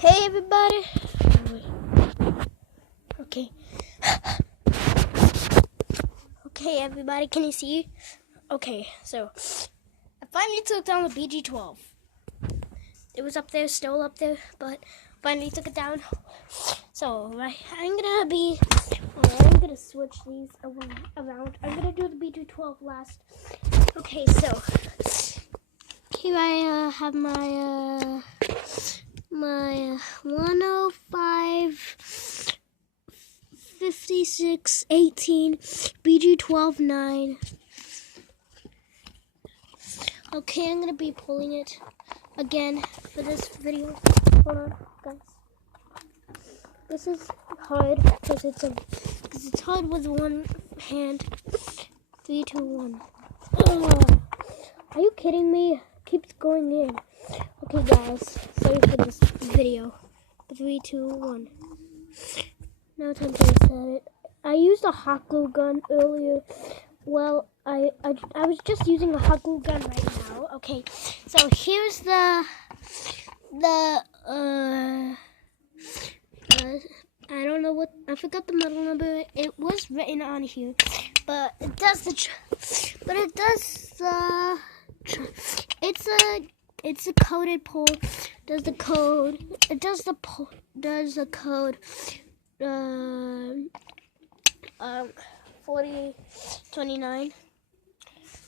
Hey everybody. Okay. Okay everybody, can you see? Okay, so I finally took down the BG12. It was up there, still up there, but finally took it down. So I'm gonna switch these around. I'm gonna do the BG12 last. Okay, so here I have my 105 56 18 BG12 9. Okay, I'm gonna be pulling it again for this video. Hold on, guys. This is hard because it's hard with one hand. 3, 2, 1. Are you kidding me? Keeps going in. Okay, guys. Sorry for this video. 3, 2, 1. Now time to reset it. I used a hot glue gun earlier. Well, I was just using a hot glue gun right now. Okay, so here's I don't know what, I forgot the model number. It was written on here, but it does it's a coded pull. Does the code? It does the pull. Does the code? 4029.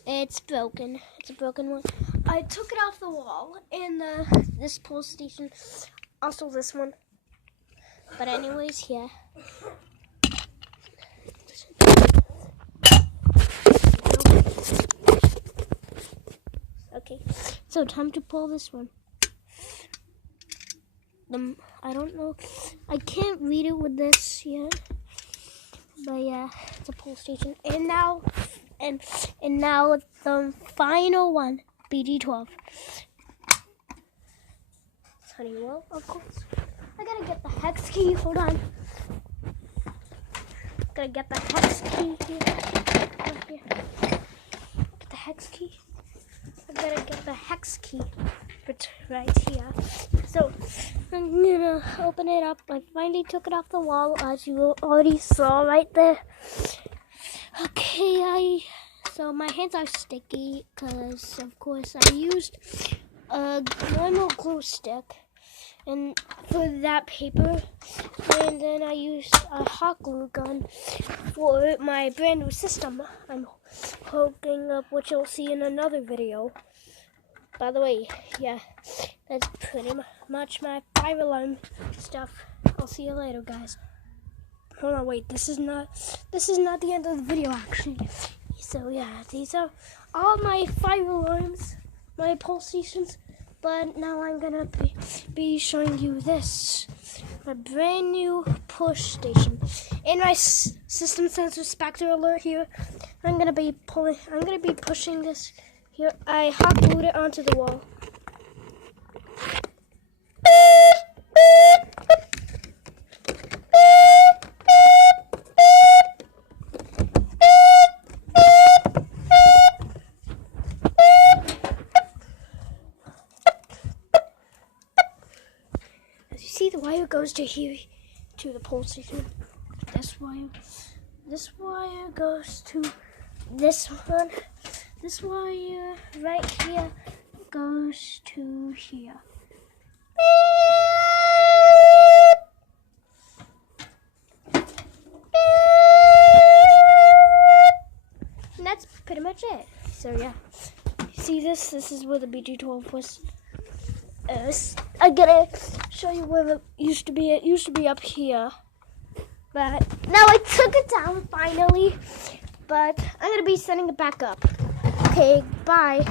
It's broken. It's a broken one. I took it off the wall in this pull station. Also this one. But anyways, yeah. Okay, so time to pull this one. I don't know. I can't read it with this yet. But yeah, it's a pull station. And now the final one, BG12. It's Honeywell, of course. I gotta get the hex key. Hold on. Gotta get the hex key here. Get the hex key. I gotta get the hex key right here. So I'm gonna open it up. I finally took it off the wall, as you already saw right there. Okay, so my hands are sticky because, of course, I used a normal glue stick and for that paper, and then I used a hot glue gun for my brand new system I'm hooking up, which you'll see in another video. By the way, yeah, that's pretty much my fire alarm stuff. I'll see you later, guys. Hold on, wait, this is not the end of the video, actually. So yeah, these are all my fire alarms, my pull stations. But now I'm gonna be showing you this, a brand new push station. In my system sensor Spectre alert here, I'm gonna be pushing this here. I hot glued it onto the wall. See, the wire goes to here, to the pole station. This wire goes to this one. This wire right here goes to here. And that's pretty much it. So yeah, see this is where the BG12 was. I gotta show you where it used to be. It used to be up here, but now I took it down finally. But I'm gonna be setting it back up. Okay, bye.